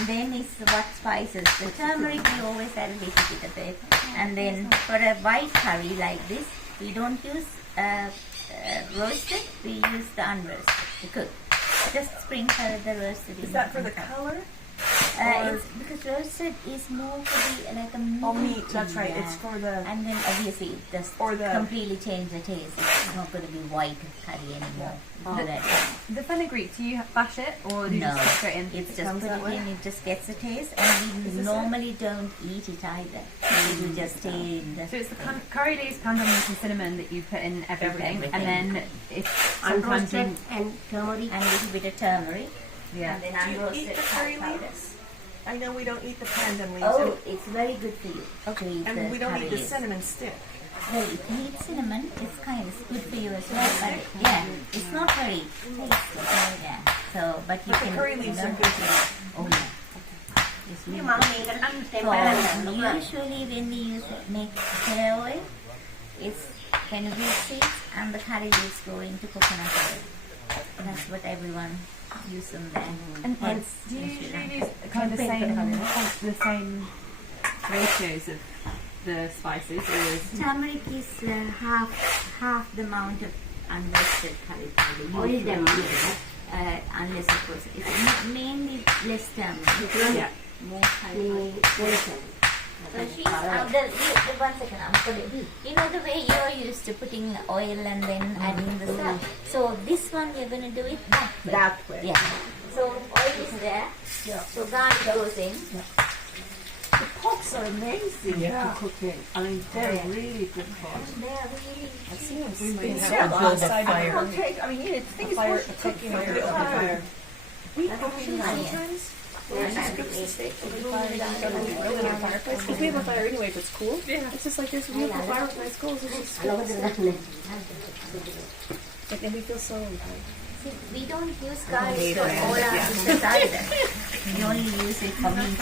And then it's what spices. The turmeric we always add a little bit of it. And then for a white curry like this, we don't use roasted. We use the unroasted, the cooked. Just sprinkle the roasted. Is that for the color? It's because roasted is more for the like a meat. Oh, meat. That's right. It's for the. And then obviously it does completely change the taste. It's not going to be white curry anymore. The fenugreek, do you bash it or do you just put it straight in? It's just put it in. It just gets a taste, and we normally don't eat it either. It will just stay in the. So it's the curry leaves, cardamom, and cinnamon that you put in everything. And then it's sometimes unroasted and turmeric and a little bit of turmeric. Yeah. And then Do you unroasted eat the curry powder. leaves? I know we don't eat the pandan leaves. Oh, it's very good for you. Okay, And we don't eat the cinnamon stick. Well, if you eat cinnamon, it's kind of good for you as well. But yeah, it's not very tasty. Yeah. So, but you But can. the curry leaves are good to eat. Oh yeah. It's really good. Usually when we make hair oil, it's fenugreek seeds and the curry leaves go into coconut oil. That's what everyone uses them there. And do you usually use kind of the same ratios of the spices? Or turmeric is half the amount of unroasted curry powder. Oil them, Unless of course it's mainly less turmeric. yeah. More curry powder. So she's one second, I'm putting. You know the way you're used to putting oil and then adding the stuff. So this one we're going to do it that way. That way. Yeah. So oil is there. Yeah. So garlic goes in. Yeah. The pots are amazing Yeah. for cooking. I mean, they're really good pots. They are really. I've seen them We spin have on the to side fire. of the I mean, the thing is, fire, once you cook cooking fire, fire. We That's cook really sometimes. Or just cooks the steak with the fire down on the grill in our fireplace. Because we have a fire anyway if it's cool. Yeah. It's just like this. We have the fireplace cool. It's just cool. And we feel so See, we don't use garlic for all our dishes either. We only use it for meat.